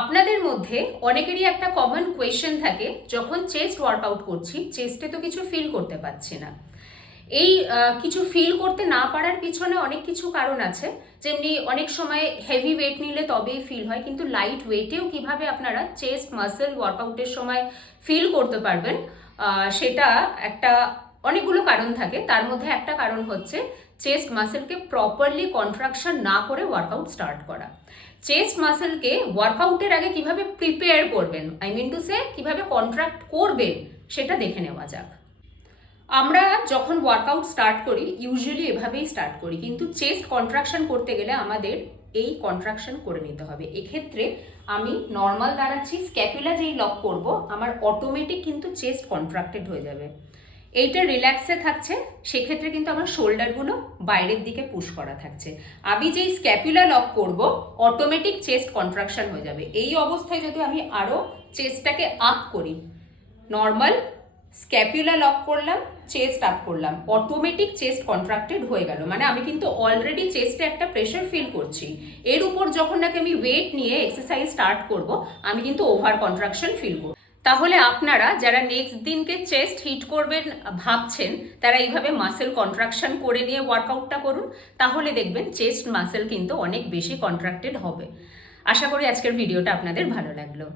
আপনাদের মধ্যে অনেকেরই একটা কমন কোয়েশ্চেন থাকে, যখন চেস্ট ওয়ার্কআউট করছি চেস্টে তো কিছু ফিল করতে পারছি না। এই কিছু ফিল করতে না পারার পিছনে অনেক কিছু কারণ আছে। যেমনি অনেক সময় হেভি ওয়েট নিলে তবেই ফিল হয়, কিন্তু লাইট ওয়েটেও কিভাবে আপনারা চেস্ট মাসেল ওয়ার্কআউটের সময় ফিল করতে পারবেন সেটা একটা অনেকগুলো কারণ থাকে। তার মধ্যে একটা কারণ হচ্ছে চেস্ট মাসেলকে প্রপারলি কন্ট্রাকশন না করে ওয়ার্কআউট স্টার্ট করা। চেস্ট মাসেলকে ওয়ার্কআউটের আগে কিভাবে প্রিপেয়ার করবেন, আই মিন টু সে কিভাবে কন্ট্রাক্ট করবেন, সেটা দেখে নেওয়া যাক। আমরা যখন ওয়ার্কআউট স্টার্ট করি ইউজুয়ালি এভাবেই স্টার্ট করি, কিন্তু চেস্ট কন্ট্রাকশন করতে গেলে আমাদের এই কন্ট্রাকশন করে নিতে হবে। এক্ষেত্রে আমি নর্মাল দাঁড়াচ্ছি, স্ক্যাপুলা যেই লক করব আমার অটোমেটিক কিন্তু চেস্ট কন্ট্রাক্টেড হয়ে যাবে। এইটা রিল্যাক্সে থাকছে, সেক্ষেত্রে কিন্তু আমার শোল্ডারগুলো বাইরের দিকে পুশ করা থাকছে। আমি যেই স্ক্যাপুলা লক করব অটোমেটিক চেস্ট কন্ট্রাকশন হয়ে যাবে। এই অবস্থায় যদি আমি আরও চেস্টটাকে আপ করি, নর্মাল স্ক্যাপুলা লক করলাম, চেস্ট আপ করলাম, অটোমেটিক চেস্ট কন্ট্রাক্টেড হয়ে গেল। মানে আমি কিন্তু অলরেডি চেস্টে একটা প্রেশার ফিল করছি। এর উপর যখন নাকি আমি ওয়েট নিয়ে এক্সারসাইজ স্টার্ট করব আমি কিন্তু ওভার কন্ট্রাকশন ফিল করব। তাহলে আপনারা যারা নেক্সট দিনকে চেস্ট হিট করবেন ভাবছেন, তারা এইভাবে মাসেল কন্ট্রাকশন করে নিয়ে ওয়ার্কআউটটা করুন, তাহলে দেখবেন চেস্ট মাসেল কিন্তু অনেক বেশি কন্ট্রাক্টেড হবে। আশা করি আজকের ভিডিওটা আপনাদের ভালো লাগলো।